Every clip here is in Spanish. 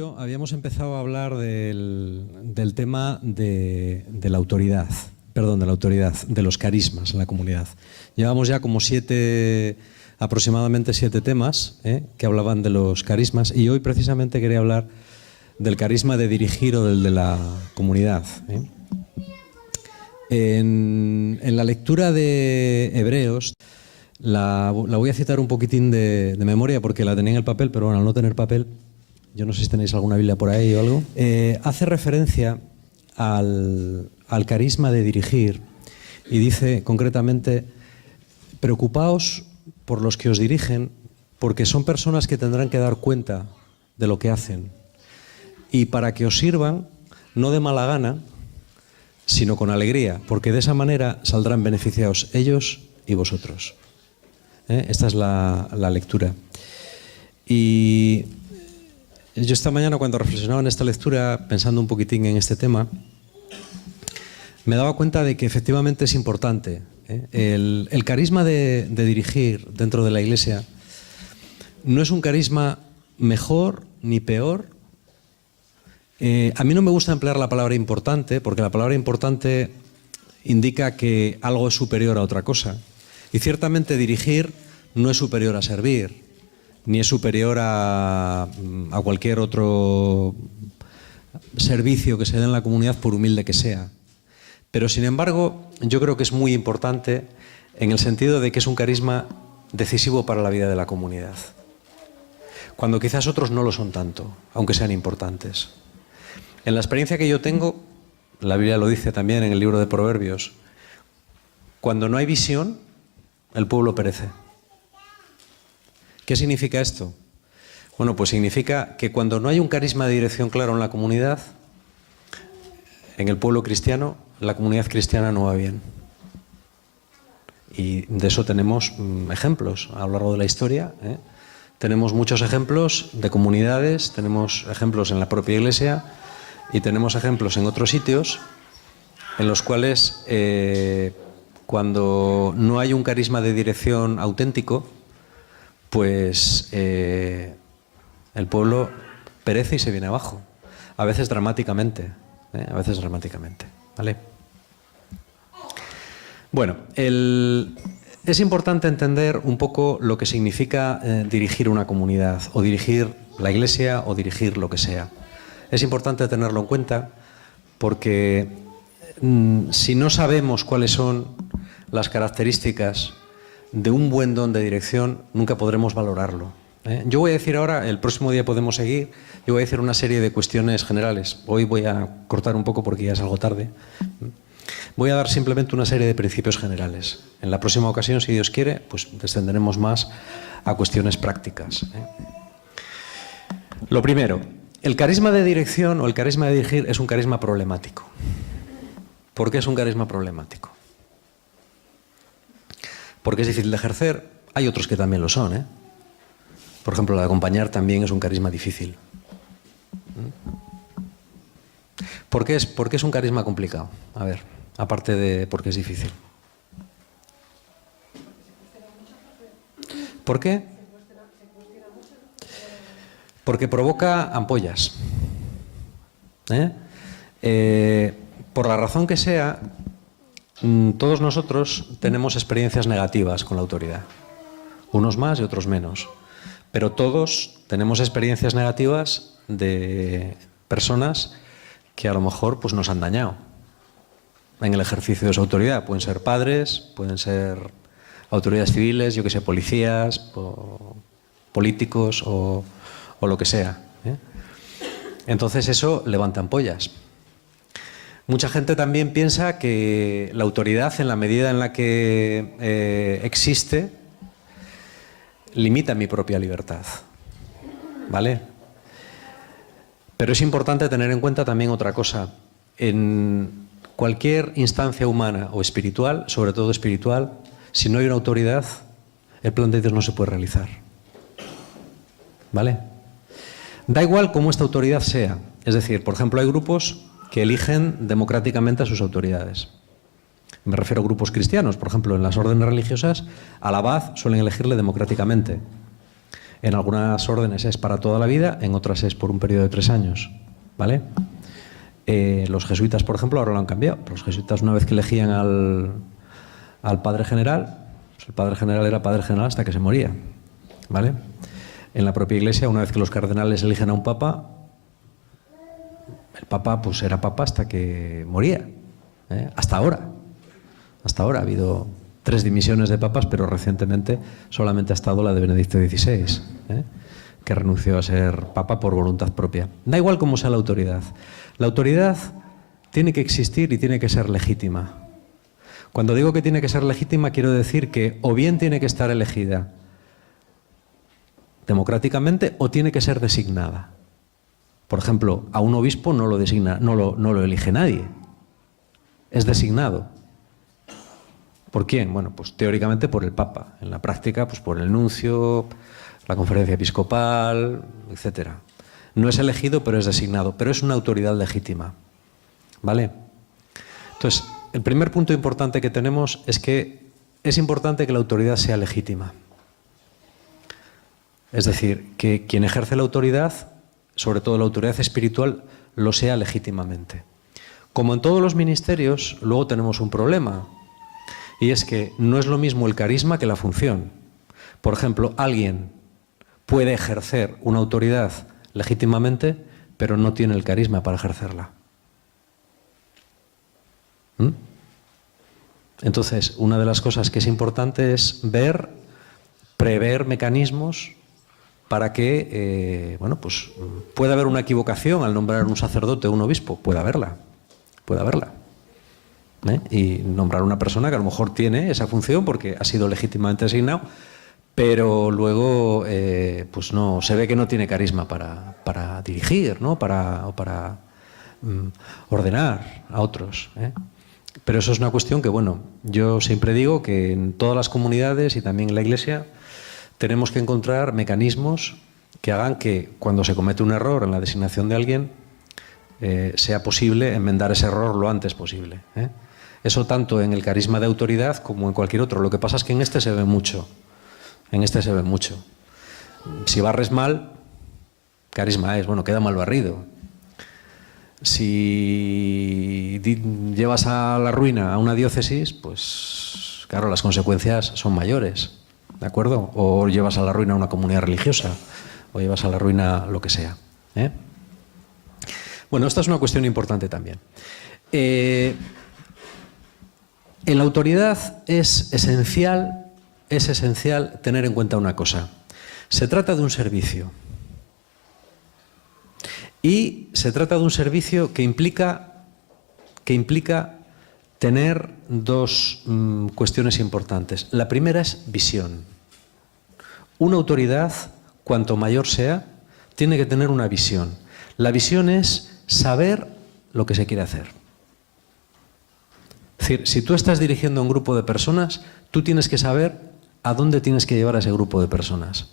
julio habíamos empezado a hablar del tema de la autoridad, de los carismas en la comunidad. Llevamos ya como aproximadamente siete temas que hablaban de los carismas, y hoy precisamente quería hablar del carisma de dirigir o del de la comunidad. En la lectura de Hebreos, la voy a citar un poquitín de memoria porque la tenía en el papel, pero bueno, al no tener papel, yo no sé si tenéis alguna Biblia por ahí o algo, hace referencia al carisma de dirigir y dice concretamente: preocupaos por los que os dirigen, porque son personas que tendrán que dar cuenta de lo que hacen, y para que os sirvan no de mala gana, sino con alegría, porque de esa manera saldrán beneficiados ellos y vosotros. Esta es la lectura. Y yo esta mañana, cuando reflexionaba en esta lectura, pensando un poquitín en este tema, me daba cuenta de que efectivamente es importante. El carisma de dirigir dentro de la Iglesia no es un carisma mejor ni peor. A mí no me gusta emplear la palabra importante, porque la palabra importante indica que algo es superior a otra cosa. Y ciertamente dirigir no es superior a servir, ni es superior a cualquier otro servicio que se dé en la comunidad, por humilde que sea. Pero sin embargo, yo creo que es muy importante en el sentido de que es un carisma decisivo para la vida de la comunidad, cuando quizás otros no lo son tanto, aunque sean importantes. En la experiencia que yo tengo, la Biblia lo dice también en el libro de Proverbios, cuando no hay visión, el pueblo perece. ¿Qué significa esto? Bueno, pues significa que cuando no hay un carisma de dirección claro en la comunidad, en el pueblo cristiano, la comunidad cristiana no va bien. Y de eso tenemos ejemplos a lo largo de la historia. Tenemos muchos ejemplos de comunidades, tenemos ejemplos en la propia Iglesia y tenemos ejemplos en otros sitios en los cuales cuando no hay un carisma de dirección auténtico, pues el pueblo perece y se viene abajo, a veces dramáticamente, ¿vale? Bueno, es importante entender un poco lo que significa dirigir una comunidad, o dirigir la Iglesia, o dirigir lo que sea. Es importante tenerlo en cuenta porque si no sabemos cuáles son las características de un buen don de dirección, nunca podremos valorarlo. Yo voy a decir ahora, el próximo día podemos seguir, yo voy a decir una serie de cuestiones generales. Hoy voy a cortar un poco porque ya es algo tarde. Voy a dar simplemente una serie de principios generales. En la próxima ocasión, si Dios quiere, pues descenderemos más a cuestiones prácticas. Lo primero, el carisma de dirección o el carisma de dirigir es un carisma problemático. ¿Por qué es un carisma problemático? Porque es difícil de ejercer. Hay otros que también lo son, Por ejemplo, el de acompañar también es un carisma difícil. ¿Por qué es un carisma complicado? A ver, aparte de por qué es difícil. ¿Por qué? Porque provoca ampollas. Por la razón que sea, todos nosotros tenemos experiencias negativas con la autoridad. Unos más y otros menos. Pero todos tenemos experiencias negativas de personas que a lo mejor pues, nos han dañado en el ejercicio de su autoridad. Pueden ser padres, pueden ser autoridades civiles, yo que sé, policías, políticos o lo que sea. Entonces eso levanta ampollas. Mucha gente también piensa que la autoridad, en la medida en la que existe, limita mi propia libertad, ¿vale? Pero es importante tener en cuenta también otra cosa. En cualquier instancia humana o espiritual, sobre todo espiritual, si no hay una autoridad, el plan de Dios no se puede realizar, ¿vale? Da igual cómo esta autoridad sea. Es decir, por ejemplo, hay grupos que eligen democráticamente a sus autoridades. Me refiero a grupos cristianos. Por ejemplo, en las órdenes religiosas, al abad suelen elegirle democráticamente. En algunas órdenes es para toda la vida, en otras es por un periodo de 3 años, ¿vale? Los jesuitas, por ejemplo, ahora lo han cambiado. Los jesuitas, una vez que elegían al padre general, pues el padre general era padre general hasta que se moría, ¿vale? En la propia Iglesia, una vez que los cardenales eligen a un papa, el papa pues era papa hasta que moría, ¿eh? Hasta ahora. Hasta ahora ha habido 3 dimisiones de papas, pero recientemente solamente ha estado la de Benedicto XVI, ¿eh? Que renunció a ser papa por voluntad propia. Da igual cómo sea la autoridad. La autoridad tiene que existir y tiene que ser legítima. Cuando digo que tiene que ser legítima, quiero decir que o bien tiene que estar elegida democráticamente o tiene que ser designada. Por ejemplo, a un obispo no lo designa, no lo elige nadie. Es designado. ¿Por quién? Bueno, pues teóricamente por el Papa. En la práctica, pues por el nuncio, la conferencia episcopal, etcétera. No es elegido, pero es designado. Pero es una autoridad legítima. ¿Vale? Entonces, el primer punto importante que tenemos es que es importante que la autoridad sea legítima. Es decir, que quien ejerce la autoridad, sobre todo la autoridad espiritual, lo sea legítimamente. Como en todos los ministerios, luego tenemos un problema. Y es que no es lo mismo el carisma que la función. Por ejemplo, alguien puede ejercer una autoridad legítimamente, pero no tiene el carisma para ejercerla. Entonces, una de las cosas que es importante es prever mecanismos para que, bueno, pues pueda haber una equivocación al nombrar un sacerdote o un obispo. Puede haberla. Y nombrar una persona que a lo mejor tiene esa función porque ha sido legítimamente designado, pero luego pues no, se ve que no tiene carisma para dirigir, ¿no? para ordenar a otros, ¿eh? Pero eso es una cuestión que, bueno, yo siempre digo que en todas las comunidades y también en la Iglesia tenemos que encontrar mecanismos que hagan que cuando se comete un error en la designación de alguien sea posible enmendar ese error lo antes posible, ¿eh? Eso tanto en el carisma de autoridad como en cualquier otro. Lo que pasa es que en este se ve mucho. Si barres mal, carisma es, bueno, queda mal barrido. Si llevas a la ruina a una diócesis, pues claro, las consecuencias son mayores, ¿de acuerdo? O llevas a la ruina a una comunidad religiosa, o llevas a la ruina lo que sea, ¿eh? Bueno, esta es una cuestión importante también. En la autoridad es esencial tener en cuenta una cosa. Se trata de un servicio. Y se trata de un servicio que implica tener 2 cuestiones importantes. La primera es visión. Una autoridad, cuanto mayor sea, tiene que tener una visión. La visión es saber lo que se quiere hacer. Es decir, si tú estás dirigiendo a un grupo de personas, tú tienes que saber a dónde tienes que llevar a ese grupo de personas.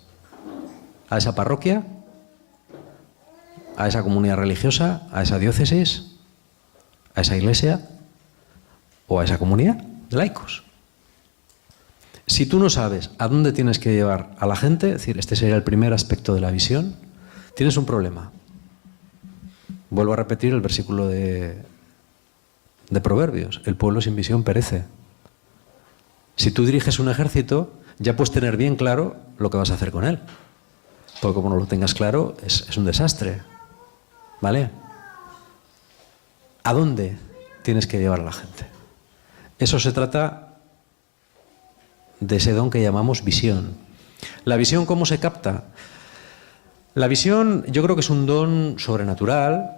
¿A esa parroquia? ¿A esa comunidad religiosa? ¿A esa diócesis? ¿A esa iglesia? ¿O a esa comunidad de laicos? Si tú no sabes a dónde tienes que llevar a la gente, es decir, este sería el primer aspecto de la visión, tienes un problema. Vuelvo a repetir el versículo de Proverbios. El pueblo sin visión perece. Si tú diriges un ejército, ya puedes tener bien claro lo que vas a hacer con él. Porque como no lo tengas claro, es un desastre. ¿Vale? ¿A dónde tienes que llevar a la gente? Eso se trata de ese don que llamamos visión. ¿La visión cómo se capta? La visión yo creo que es un don sobrenatural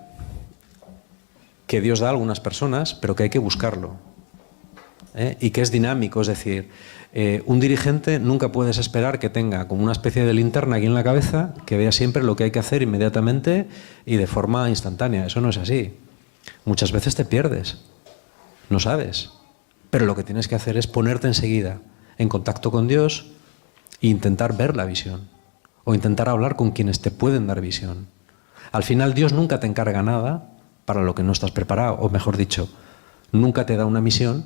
que Dios da a algunas personas, pero que hay que buscarlo, ¿eh? Y que es dinámico, es decir, un dirigente nunca puedes esperar que tenga como una especie de linterna aquí en la cabeza que vea siempre lo que hay que hacer inmediatamente y de forma instantánea. Eso no es así. Muchas veces te pierdes, no sabes, pero lo que tienes que hacer es ponerte enseguida en contacto con Dios e intentar ver la visión o intentar hablar con quienes te pueden dar visión. Al final Dios nunca te encarga nada para lo que no estás preparado, o mejor dicho, nunca te da una misión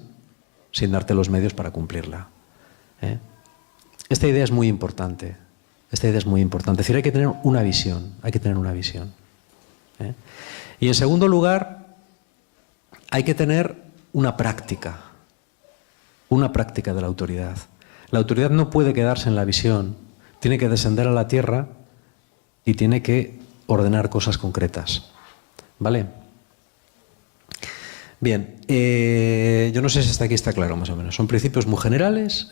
sin darte los medios para cumplirla, ¿eh? Esta idea es muy importante. Esta idea es muy importante. Es decir, hay que tener una visión, hay que tener una visión. Y en segundo lugar, hay que tener una práctica de la autoridad. La autoridad no puede quedarse en la visión, tiene que descender a la tierra y tiene que ordenar cosas concretas. ¿Vale? Bien, yo no sé si hasta aquí está claro más o menos. Son principios muy generales.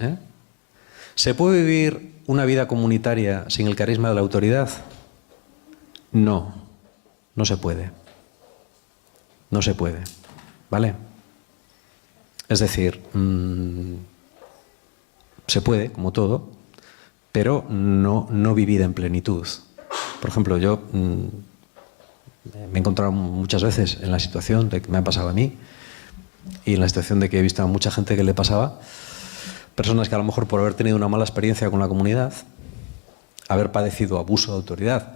¿Se puede vivir una vida comunitaria sin el carisma de la autoridad? No, no se puede. No se puede. ¿Vale? Es decir, se puede, como todo, pero no vivir en plenitud. Por ejemplo, yo me he encontrado muchas veces en la situación de que me ha pasado a mí y en la situación de que he visto a mucha gente que le pasaba, personas que a lo mejor por haber tenido una mala experiencia con la comunidad, haber padecido abuso de autoridad.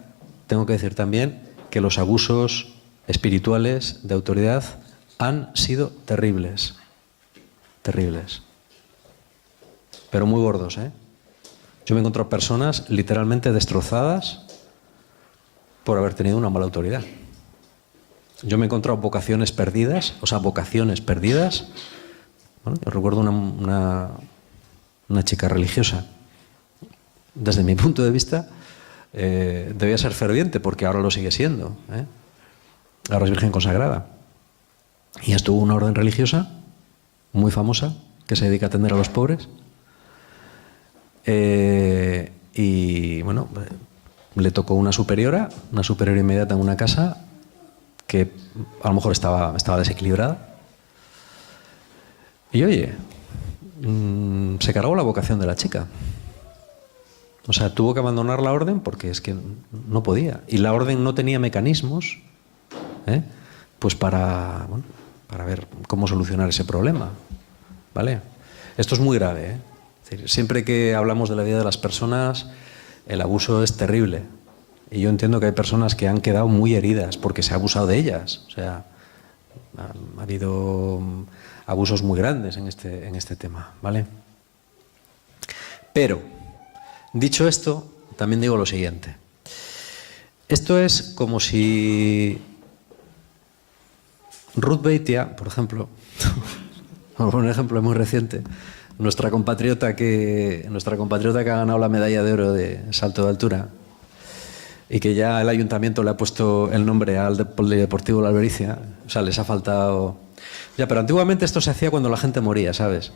Tengo que decir también que los abusos espirituales de autoridad han sido terribles. Terribles. Pero muy gordos, ¿eh? Yo me he encontrado personas literalmente destrozadas por haber tenido una mala autoridad. Yo me he encontrado vocaciones perdidas. Bueno, yo recuerdo una chica religiosa. Desde mi punto de vista, debía ser ferviente, porque ahora lo sigue siendo, ¿eh? Ahora es virgen consagrada. Y estuvo una orden religiosa muy famosa que se dedica a atender a los pobres. Y bueno, le tocó una superiora inmediata en una casa que a lo mejor estaba desequilibrada. Y oye, se cargó la vocación de la chica. O sea, tuvo que abandonar la orden porque es que no podía. Y la orden no tenía mecanismos, pues para ver cómo solucionar ese problema. ¿Vale? Esto es muy grave, ¿eh? Es decir, siempre que hablamos de la vida de las personas, el abuso es terrible. Y yo entiendo que hay personas que han quedado muy heridas porque se ha abusado de ellas. O sea, ha habido abusos muy grandes en este tema, ¿vale? Pero, dicho esto, también digo lo siguiente. Esto es como si Ruth Beitia, por ejemplo, un ejemplo muy reciente, nuestra compatriota que ha ganado la medalla de oro de salto de altura y que ya el ayuntamiento le ha puesto el nombre al Polideportivo La Albericia, o sea, les ha faltado... Ya, pero antiguamente esto se hacía cuando la gente moría, ¿sabes?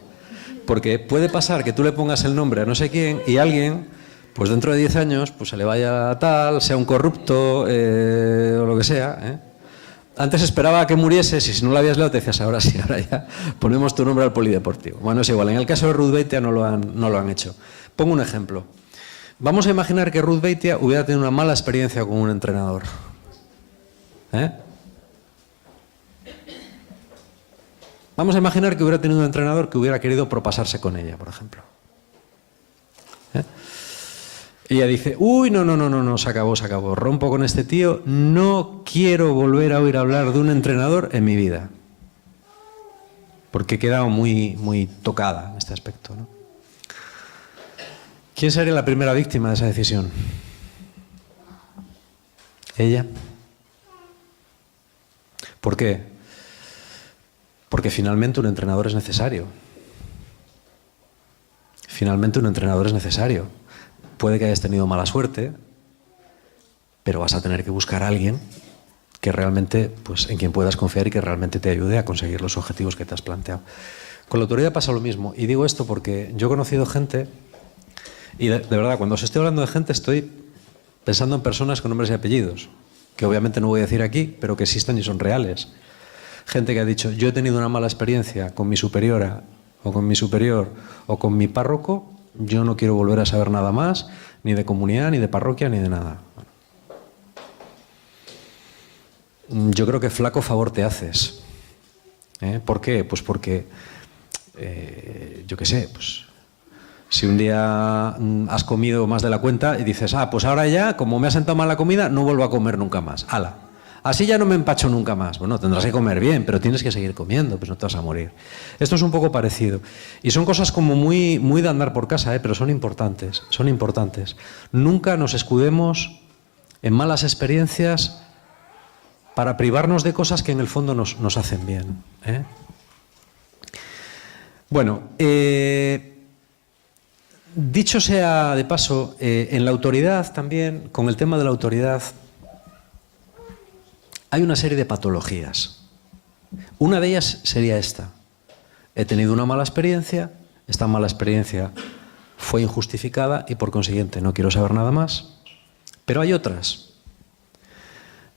Porque puede pasar que tú le pongas el nombre a no sé quién y alguien, pues dentro de 10 años, pues se le vaya tal, sea un corrupto o lo que sea, ¿eh? Antes esperaba a que murieses y si no lo habías leído te decías, ahora sí, ahora ya ponemos tu nombre al polideportivo. Bueno, es igual, en el caso de Ruth Beitia no lo han hecho. Pongo un ejemplo. Vamos a imaginar que Ruth Beitia hubiera tenido una mala experiencia con un entrenador. Vamos a imaginar que hubiera tenido un entrenador que hubiera querido propasarse con ella, por ejemplo. Y ella dice, uy, no, se acabó, rompo con este tío, no quiero volver a oír hablar de un entrenador en mi vida. Porque he quedado muy tocada en este aspecto, ¿no? ¿Quién sería la primera víctima de esa decisión? Ella. ¿Por qué? Porque finalmente un entrenador es necesario. Puede que hayas tenido mala suerte, pero vas a tener que buscar a alguien que realmente, pues, en quien puedas confiar y que realmente te ayude a conseguir los objetivos que te has planteado. Con la autoridad pasa lo mismo. Y digo esto porque yo he conocido gente, y de verdad, cuando os estoy hablando de gente, estoy pensando en personas con nombres y apellidos, que obviamente no voy a decir aquí, pero que existen y son reales. Gente que ha dicho, yo he tenido una mala experiencia con mi superiora, o con mi superior, o con mi párroco, yo no quiero volver a saber nada más, ni de comunidad, ni de parroquia, ni de nada. Yo creo que flaco favor te haces. ¿Por qué? Pues porque, yo qué sé, pues si un día has comido más de la cuenta y dices, pues ahora ya, como me ha sentado mal la comida, no vuelvo a comer nunca más. ¡Hala! Así ya no me empacho nunca más. Bueno, tendrás que comer bien, pero tienes que seguir comiendo, pues no te vas a morir. Esto es un poco parecido. Y son cosas como muy de andar por casa, pero son importantes, son importantes. Nunca nos escudemos en malas experiencias para privarnos de cosas que en el fondo nos hacen bien. Bueno, dicho sea de paso, en la autoridad también, con el tema de la autoridad, hay una serie de patologías. Una de ellas sería esta. He tenido una mala experiencia, esta mala experiencia fue injustificada y por consiguiente no quiero saber nada más. Pero hay otras.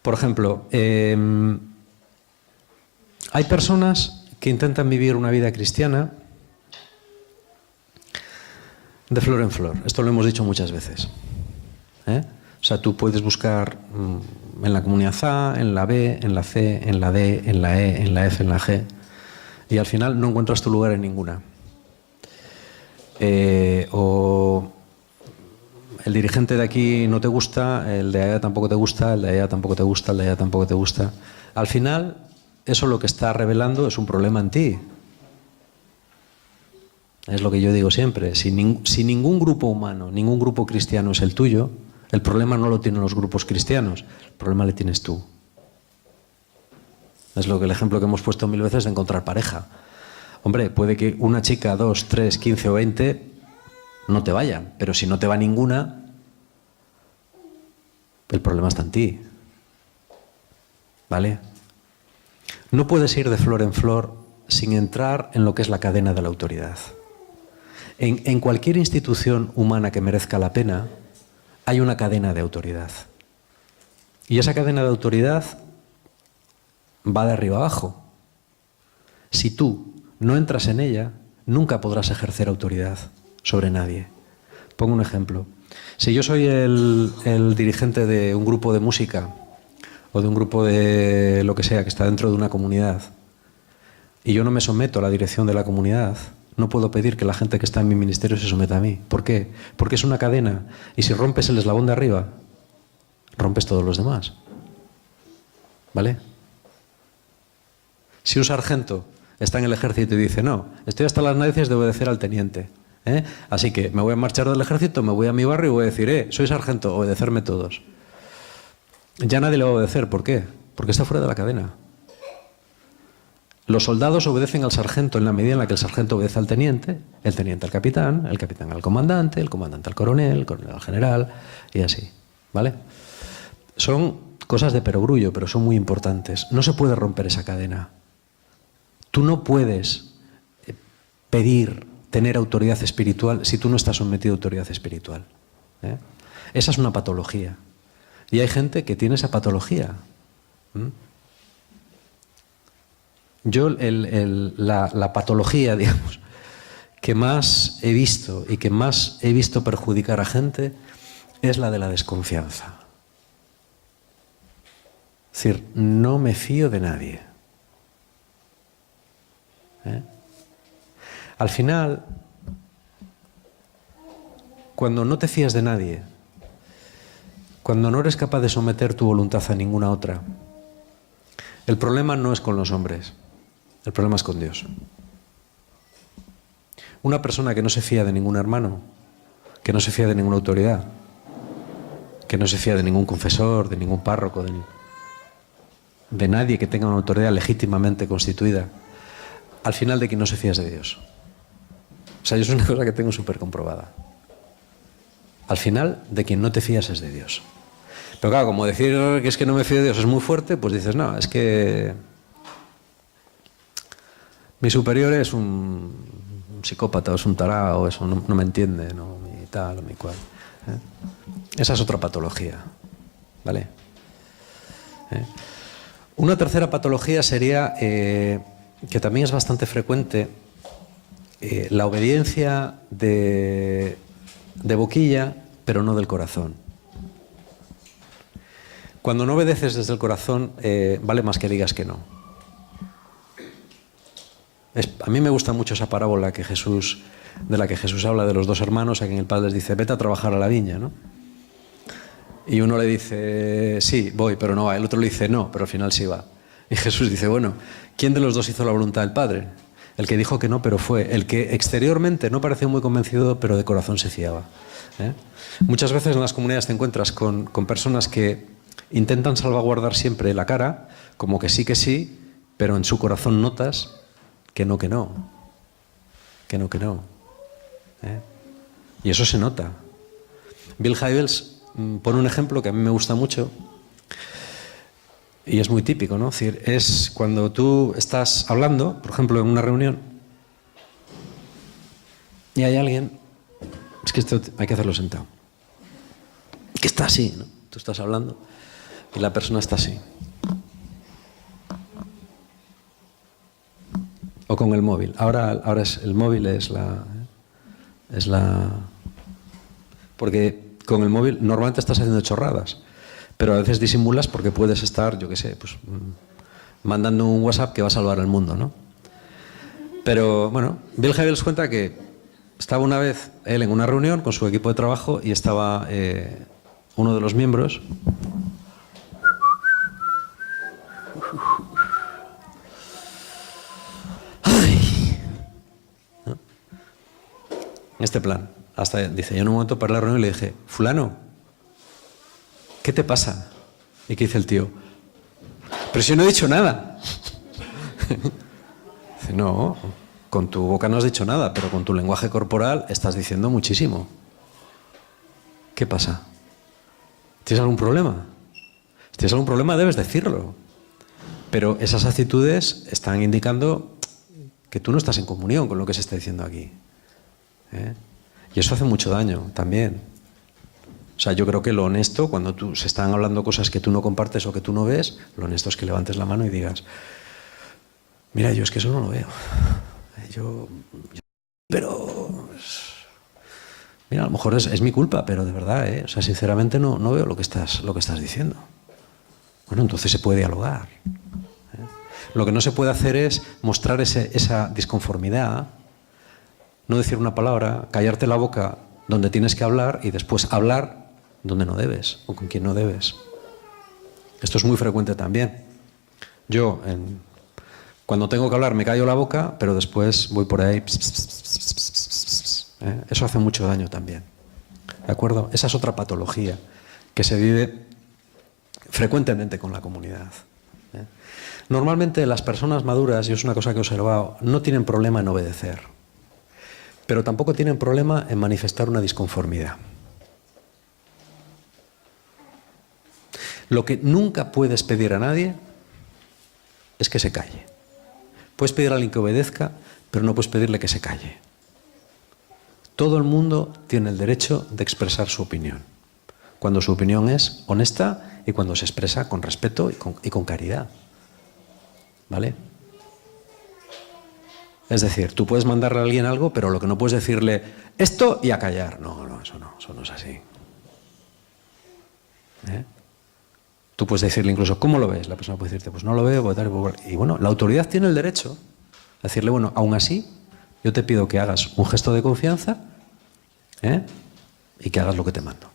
Por ejemplo, hay personas que intentan vivir una vida cristiana de flor en flor. Esto lo hemos dicho muchas veces. O sea, tú puedes buscar en la comunidad A, en la B, en la C, en la D, en la E, en la F, en la G, y al final no encuentras tu lugar en ninguna. O el dirigente de aquí no te gusta, el de allá tampoco te gusta, el de allá tampoco te gusta, el de allá tampoco te gusta. Al final, eso lo que está revelando es un problema en ti. Es lo que yo digo siempre. Si ningún grupo humano, ningún grupo cristiano es el tuyo, el problema no lo tienen los grupos cristianos, el problema le tienes tú. Es el ejemplo que hemos puesto 1000 veces de encontrar pareja. Hombre, puede que una chica, 2, 3, 15 o 20 no te vayan, pero si no te va ninguna, el problema está en ti. ¿Vale? No puedes ir de flor en flor sin entrar en lo que es la cadena de la autoridad. En cualquier institución humana que merezca la pena, hay una cadena de autoridad. Y esa cadena de autoridad va de arriba abajo. Si tú no entras en ella, nunca podrás ejercer autoridad sobre nadie. Pongo un ejemplo. Si yo soy el dirigente de un grupo de música o de un grupo de lo que sea que está dentro de una comunidad y yo no me someto a la dirección de la comunidad, no puedo pedir que la gente que está en mi ministerio se someta a mí. ¿Por qué? Porque es una cadena. Y si rompes el eslabón de arriba, rompes todos los demás. ¿Vale? Si un sargento está en el ejército y dice, no, estoy hasta las narices de obedecer al teniente, así que me voy a marchar del ejército, me voy a mi barrio y voy a decir, soy sargento, obedecerme todos. Ya nadie le va a obedecer. ¿Por qué? Porque está fuera de la cadena. Los soldados obedecen al sargento en la medida en la que el sargento obedece al teniente, el teniente al capitán, el capitán al comandante, el comandante al coronel, el coronel al general, y así. ¿Vale? Son cosas de perogrullo, pero son muy importantes. No se puede romper esa cadena. Tú no puedes pedir tener autoridad espiritual si tú no estás sometido a autoridad espiritual. Esa es una patología. Y hay gente que tiene esa patología. Yo la patología, digamos, que más he visto y que más he visto perjudicar a gente es la de la desconfianza. Es decir, no me fío de nadie. Al final, cuando no te fías de nadie, cuando no eres capaz de someter tu voluntad a ninguna otra, el problema no es con los hombres, el problema es con Dios. Una persona que no se fía de ningún hermano, que no se fía de ninguna autoridad, que no se fía de ningún confesor, de ningún párroco, de nadie que tenga una autoridad legítimamente constituida, al final de quien no se fía es de Dios. O sea, yo es una cosa que tengo súper comprobada. Al final, de quien no te fías es de Dios. Pero claro, como decir que es que no me fío de Dios es muy fuerte, pues dices, no, es que mi superior es un psicópata, o es un tarao, eso no me entiende, no, mi tal, o mi cual. Esa es otra patología, ¿vale? Una tercera patología sería, que también es bastante frecuente, la obediencia de boquilla, pero no del corazón. Cuando no obedeces desde el corazón, vale más que digas que no. A mí me gusta mucho esa parábola de la que Jesús habla de los dos hermanos a quien el padre les dice, vete a trabajar a la viña, ¿no? Y uno le dice, sí, voy, pero no va. El otro le dice, no, pero al final sí va. Y Jesús dice, bueno, ¿quién de los dos hizo la voluntad del Padre? El que dijo que no, pero fue. El que exteriormente no parecía muy convencido, pero de corazón se fiaba. Muchas veces en las comunidades te encuentras con personas que intentan salvaguardar siempre la cara, como que sí, pero en su corazón notas que no, que no. Que no, que no. Y eso se nota. Bill Hybels pone un ejemplo que a mí me gusta mucho y es muy típico, ¿no? Es decir, es cuando tú estás hablando, por ejemplo, en una reunión y hay alguien, es que esto hay que hacerlo sentado, que está así, ¿no? Tú estás hablando y la persona está así. O con el móvil. Ahora el móvil es la... Porque con el móvil normalmente estás haciendo chorradas, pero a veces disimulas porque puedes estar, yo qué sé, pues mandando un WhatsApp que va a salvar el mundo, ¿no? Pero bueno, Bill Hybels cuenta que estaba una vez él en una reunión con su equipo de trabajo y estaba uno de los miembros ¿no? En este plan. Hasta, dice, yo en un momento paré la reunión y le dije, fulano, ¿qué te pasa? ¿Y qué dice el tío? Pero si yo no he dicho nada. Dice, no, con tu boca no has dicho nada, pero con tu lenguaje corporal estás diciendo muchísimo. ¿Qué pasa? ¿Tienes algún problema? Si tienes algún problema debes decirlo. Pero esas actitudes están indicando que tú no estás en comunión con lo que se está diciendo aquí. Y eso hace mucho daño también. O sea, yo creo que lo honesto, cuando se están hablando cosas que tú no compartes o que tú no ves, lo honesto es que levantes la mano y digas, mira, yo es que eso no lo veo. Pero... Mira, a lo mejor es mi culpa, pero de verdad, o sea, sinceramente no veo lo que estás diciendo. Bueno, entonces se puede dialogar. Lo que no se puede hacer es mostrar esa disconformidad, no decir una palabra, callarte la boca donde tienes que hablar y después hablar donde no debes o con quien no debes. Esto es muy frecuente también. Yo, cuando tengo que hablar, me callo la boca, pero después voy por ahí. Eso hace mucho daño también. ¿De acuerdo? Esa es otra patología que se vive frecuentemente con la comunidad. Normalmente las personas maduras, y es una cosa que he observado, no tienen problema en obedecer, pero tampoco tienen problema en manifestar una disconformidad. Lo que nunca puedes pedir a nadie es que se calle. Puedes pedir a alguien que obedezca, pero no puedes pedirle que se calle. Todo el mundo tiene el derecho de expresar su opinión, cuando su opinión es honesta y cuando se expresa con respeto y con caridad. ¿Vale? Es decir, tú puedes mandarle a alguien algo, pero lo que no puedes decirle esto y a callar. No, eso no es así. Tú puedes decirle incluso, ¿cómo lo ves? La persona puede decirte, pues no lo veo, y bueno, la autoridad tiene el derecho a decirle, bueno, aún así, yo te pido que hagas un gesto de confianza y que hagas lo que te mando.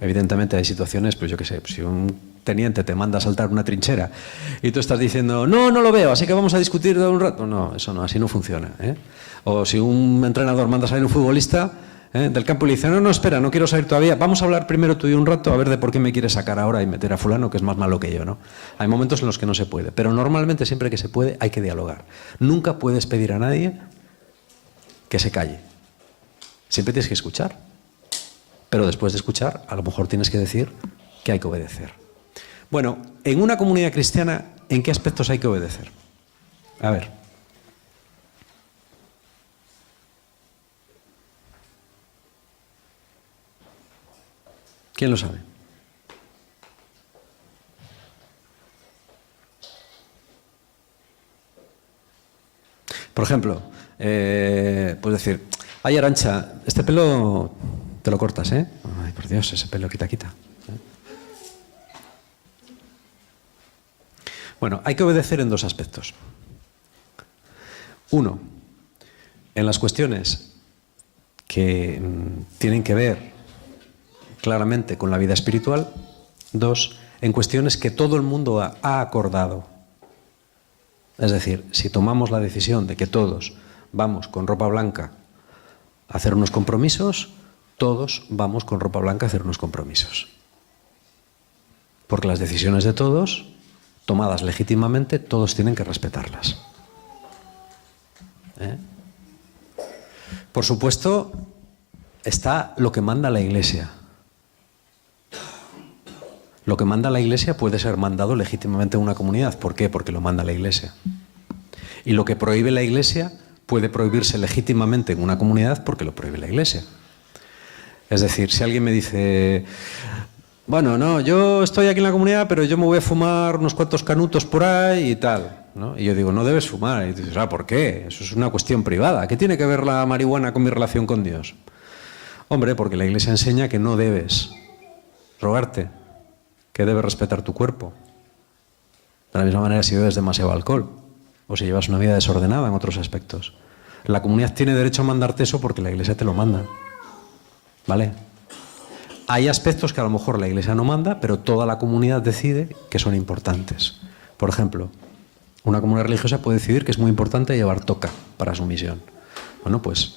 Evidentemente hay situaciones, pues yo qué sé, pues si un teniente te manda a saltar una trinchera y tú estás diciendo, no lo veo, así que vamos a discutir de un rato. No, eso no, así no funciona. O si un entrenador manda a salir un futbolista del campo y le dice, no, espera, no quiero salir todavía, vamos a hablar primero tú y un rato a ver de por qué me quieres sacar ahora y meter a fulano que es más malo que yo, ¿no? Hay momentos en los que no se puede, pero normalmente siempre que se puede hay que dialogar. Nunca puedes pedir a nadie que se calle. Siempre tienes que escuchar. Pero después de escuchar, a lo mejor tienes que decir que hay que obedecer. Bueno, en una comunidad cristiana, ¿en qué aspectos hay que obedecer? A ver. ¿Quién lo sabe? Por ejemplo, puedes decir, ay, Arantxa, este pelo te lo cortas, ¿eh? Ay, por Dios, ese pelo quita. Bueno, hay que obedecer en dos aspectos. Uno, en las cuestiones que tienen que ver claramente con la vida espiritual. 2, en cuestiones que todo el mundo ha acordado. Es decir, si tomamos la decisión de que todos vamos con ropa blanca a hacer unos compromisos, todos vamos con ropa blanca a hacer unos compromisos. Porque las decisiones de todos, tomadas legítimamente, todos tienen que respetarlas. Por supuesto, está lo que manda la Iglesia. Lo que manda la Iglesia puede ser mandado legítimamente en una comunidad. ¿Por qué? Porque lo manda la Iglesia. Y lo que prohíbe la Iglesia puede prohibirse legítimamente en una comunidad porque lo prohíbe la Iglesia. Es decir, si alguien me dice, bueno, no, yo estoy aquí en la comunidad, pero yo me voy a fumar unos cuantos canutos por ahí y tal, ¿no? Y yo digo, no debes fumar. Y dices, ¿por qué? Eso es una cuestión privada. ¿Qué tiene que ver la marihuana con mi relación con Dios? Hombre, porque la Iglesia enseña que no debes drogarte, que debes respetar tu cuerpo. De la misma manera si bebes demasiado alcohol o si llevas una vida desordenada en otros aspectos. La comunidad tiene derecho a mandarte eso porque la Iglesia te lo manda. ¿Vale? Hay aspectos que a lo mejor la Iglesia no manda, pero toda la comunidad decide que son importantes. Por ejemplo, una comunidad religiosa puede decidir que es muy importante llevar toca para su misión. Bueno, pues,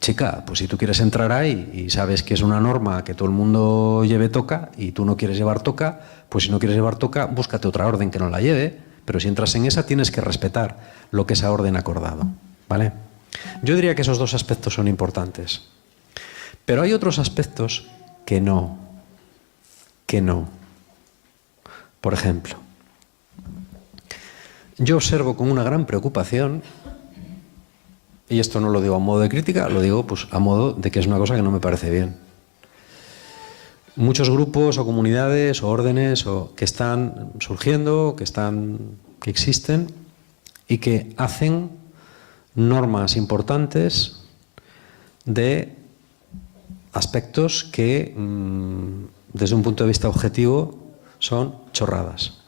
chica, pues si tú quieres entrar ahí y sabes que es una norma que todo el mundo lleve toca y tú no quieres llevar toca, pues si no quieres llevar toca, búscate otra orden que no la lleve, pero si entras en esa tienes que respetar lo que esa orden ha acordado. ¿Vale? Yo diría que esos 2 aspectos son importantes. Pero hay otros aspectos que no. Por ejemplo, yo observo con una gran preocupación, y esto no lo digo a modo de crítica, lo digo pues a modo de que es una cosa que no me parece bien. Muchos grupos o comunidades o órdenes que están surgiendo, que existen y que hacen normas importantes de aspectos que, desde un punto de vista objetivo, son chorradas.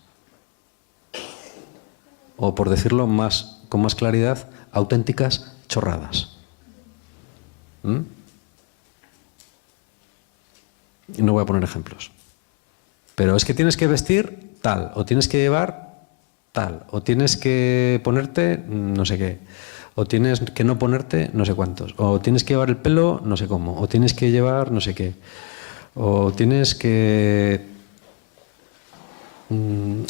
O, por decirlo con más claridad, auténticas chorradas. Y no voy a poner ejemplos. Pero es que tienes que vestir tal, o tienes que llevar tal, o tienes que ponerte no sé qué, o tienes que no ponerte no sé cuántos, o tienes que llevar el pelo no sé cómo, o tienes que llevar no sé qué, o tienes que...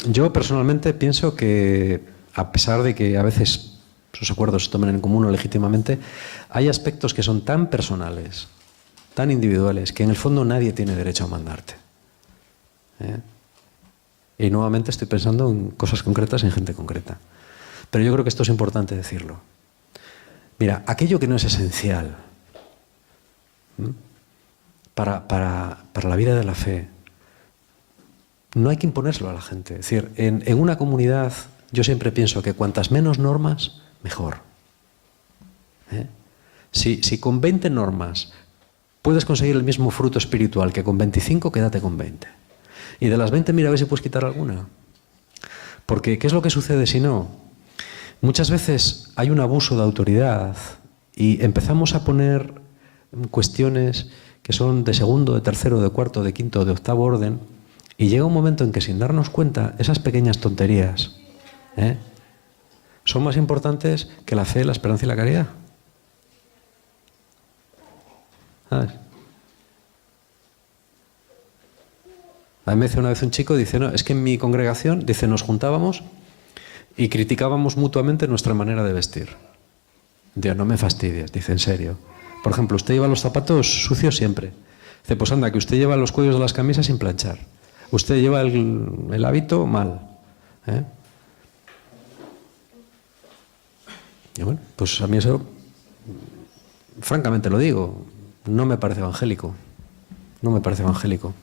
Yo personalmente pienso que, a pesar de que a veces esos acuerdos se tomen en común o legítimamente, hay aspectos que son tan personales, tan individuales, que en el fondo nadie tiene derecho a mandarte. Y nuevamente estoy pensando en cosas concretas, en gente concreta. Pero yo creo que esto es importante decirlo. Mira, aquello que no es esencial para la vida de la fe, no hay que imponérselo a la gente. Es decir, en una comunidad yo siempre pienso que cuantas menos normas, mejor. Si con 20 normas puedes conseguir el mismo fruto espiritual que con 25, quédate con 20. Y de las 20 mira a ver si puedes quitar alguna. Porque, ¿qué es lo que sucede si no? Muchas veces hay un abuso de autoridad y empezamos a poner cuestiones que son de segundo, de tercero, de cuarto, de quinto, de octavo orden, y llega un momento en que, sin darnos cuenta, esas pequeñas tonterías son más importantes que la fe, la esperanza y la caridad. ¿Sabes? A mí me decía una vez un chico, dice, no, es que en mi congregación, dice, nos juntábamos y criticábamos mutuamente nuestra manera de vestir. Dios, no me fastidies, dice, en serio. Por ejemplo, usted lleva los zapatos sucios siempre. Dice, pues anda, que usted lleva los cuellos de las camisas sin planchar. Usted lleva el hábito mal. Y bueno, pues a mí eso, francamente lo digo, no me parece evangélico. No me parece evangélico.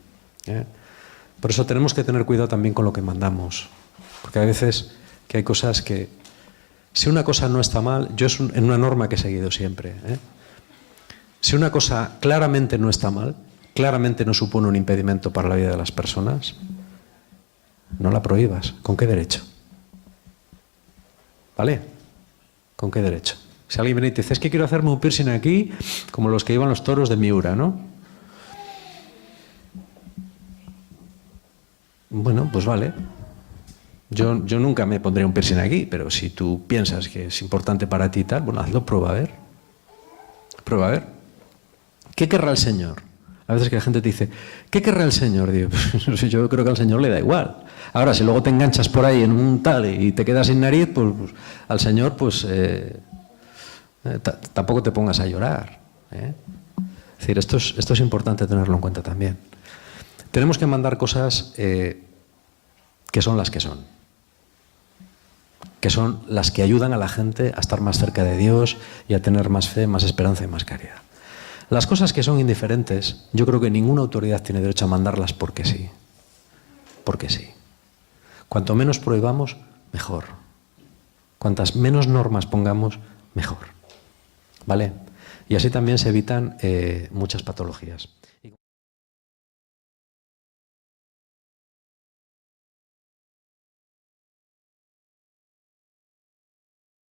Por eso tenemos que tener cuidado también con lo que mandamos. Porque hay veces que hay cosas que... Si una cosa no está mal, yo es en una norma que he seguido siempre. Si una cosa claramente no está mal, claramente no supone un impedimento para la vida de las personas, no la prohíbas. ¿Con qué derecho? ¿Vale? ¿Con qué derecho? Si alguien viene y te dice, es que quiero hacerme un piercing aquí, como los que llevan los toros de Miura, ¿no? Bueno, pues vale. Yo nunca me pondré un piercing aquí, pero si tú piensas que es importante para ti y tal, bueno, hazlo, prueba a ver. Prueba a ver. ¿Qué querrá el Señor? A veces que la gente te dice, ¿qué querrá el Señor? Digo, yo creo que al Señor le da igual. Ahora, si luego te enganchas por ahí en un tal y te quedas sin nariz, pues al Señor, pues tampoco te pongas a llorar. Es decir, esto es importante tenerlo en cuenta también. Tenemos que mandar cosas que son las que son las que ayudan a la gente a estar más cerca de Dios y a tener más fe, más esperanza y más caridad. Las cosas que son indiferentes, yo creo que ninguna autoridad tiene derecho a mandarlas porque sí. Porque sí. Cuanto menos prohibamos, mejor. Cuantas menos normas pongamos, mejor. ¿Vale? Y así también se evitan muchas patologías.